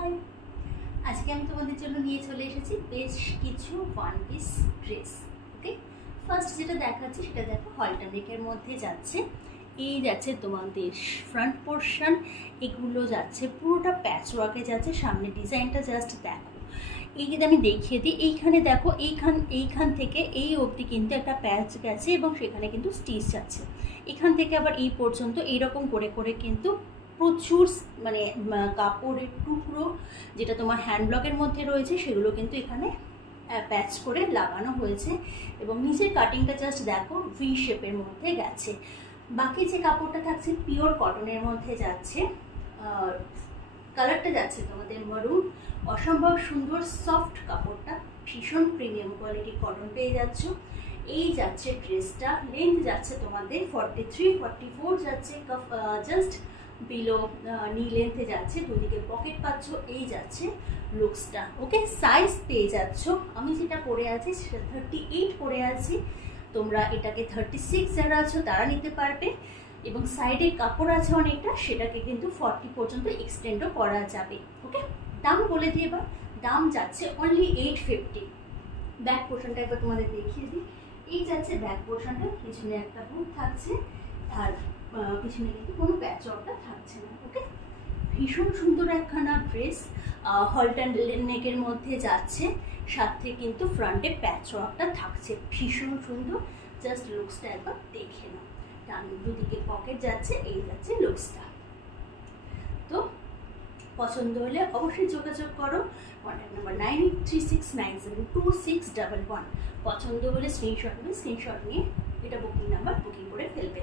High, আজকে আমি তোমাদের জন্য নিয়ে চলে এসেছি বেশ কিছু ওয়ান পিস ড্রেস। ওকে, ফার্স্ট যেটা দেখাচ্ছি সেটা দেখো, হলটার নেকের মধ্যে যাচ্ছে। এই যাচ্ছে তোমাদের ফ্রন্ট পোর্শন, এগুলো যাচ্ছে পুরোটা প্যাচওয়ার্কে যাচ্ছে। সামনে ডিজাইনটা জাস্ট দেখো, এইখানে আমি দেখিয়ে দিই। এইখানে দেখো, এইখান থেকে এই অবধি কিন্তু একটা প্যাচ গেছে এবং সেখানে কিন্তু স্টিচ যাচ্ছে। এখান থেকে আবার এই পর্যন্ত এইরকম করে করে কিন্তু প্রচুর মানে কাপড়ের টুকরো যেটা তোমার হ্যান্ডব্লকের মধ্যে রয়েছে সেগুলো কিন্তু এখানে প্যাচ করে লাগানো হয়েছে এবং নিচের কাটিংটা জাস্ট দেখো ভি শেপের মধ্যে গেছে। বাকি যে কাপড়টা থাকছে পিওর কটনের মধ্যে যাচ্ছে। কালারটা যাচ্ছে তোমাদের মারুন, অসম্ভব সুন্দর সফট কাপড়টা, ভীষণ প্রিমিয়াম কোয়ালিটি কটন পেয়ে যাচ্ছ। এই যাচ্ছে ড্রেসটা, লেন্থ যাচ্ছে তোমাদের 43-44 যাচ্ছে, জাস্ট বিলো নি লেন্থে যাচ্ছে, দুদিকে পকেট পাচ্ছ। এই যাচ্ছে লুকসটা। ওকে, সাইজ পেয়ে যাচ্ছ, আমি যেটা পরে আছি সেটা 38 পরে আছি, তোমরা এটাকে 36 যারা আছো তারা নিতে পারবে এবং সাইডে কাপড় আছে অনেকটা, সেটাকে কিন্তু 40 পর্যন্ত এক্সটেন্ডও করা যাবে। ওকে, দাম বলে দিয়ে এবার, দাম যাচ্ছে অনলি 850। ব্যাক পোর্শনটা একবার তোমাদের দেখিয়ে দিই। এই যাচ্ছে ব্যাক পোর্শনটা, পিছনে একটা হুক থাকছে আর পিছনে কিন্তু কোনো প্যাচওয়ার্কটা থাকছে না। ওকে, ভীষণ সুন্দর একখানা ড্রেস, হলটার নেকের মধ্যে যাচ্ছে, সাথে কিন্তু ফ্রন্টে প্যাচওয়ার্কটা থাকছে, ভীষণ সুন্দর। জাস্ট লুকসটা একবার দেখে নাও। ডান দুদিকে পকেট যাচ্ছে, এই যাচ্ছে লুকসটা। তো পছন্দ হলে অবশ্যই যোগাযোগ করো, কন্ট্যাক্ট নাম্বার 9836972611। পছন্দ হলে স্ক্রিনশট নিয়ে এটা বুকিং নাম্বার বুকিং করে ফেলবে।